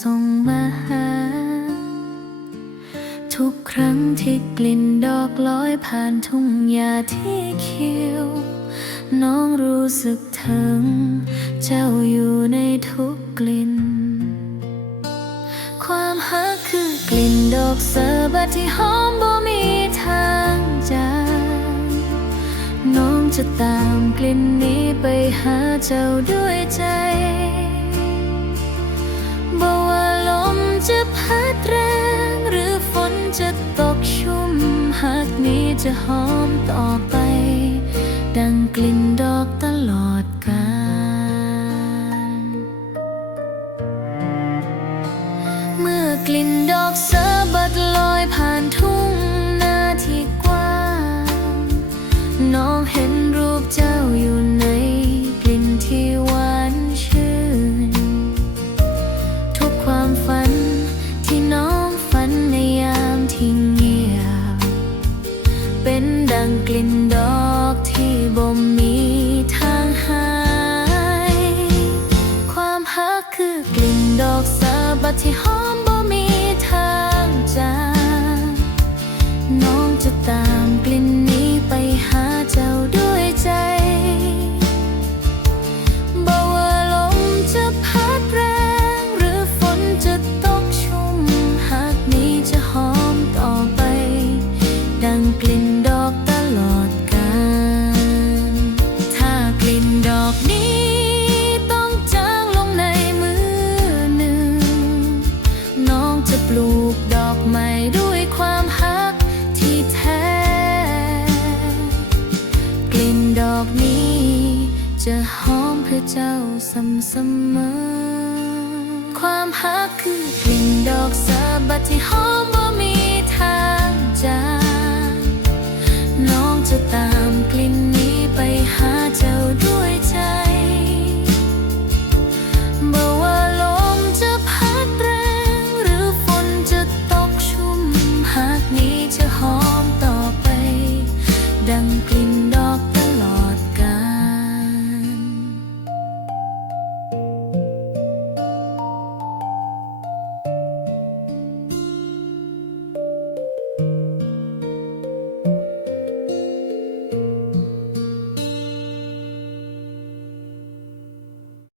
ส่งมาหา ทุกครั้งที่กลิ่นดอกลอยผ่านทุ่งหญ้าที่เขียว น้องรู้สึกถึง เจ้าอยู่ในทุกกลิ่น ความหักคือกลิ่นดอกเสบัที่หอมบ่มีทางจางน้องจะตามกลิ่นนี้ไปหาเจ้าด้วยใจ นี้จะหอมต่อไป ดังกลิ่นดอกตลอดกาลเมื่อกลิ่นดอกเสบัดลอยผ่านทุ่งนาที่กว้าง น้องเห็นาบั ลูกดอกใหม่ด้วยความฮักที่แท้ กลิ่นดอกนี้ จะหอมเพื่อเจ้าเสมอ ความฮักคือกลิ่นดอกสะ จะหอมต่อไป ดังกลิ่น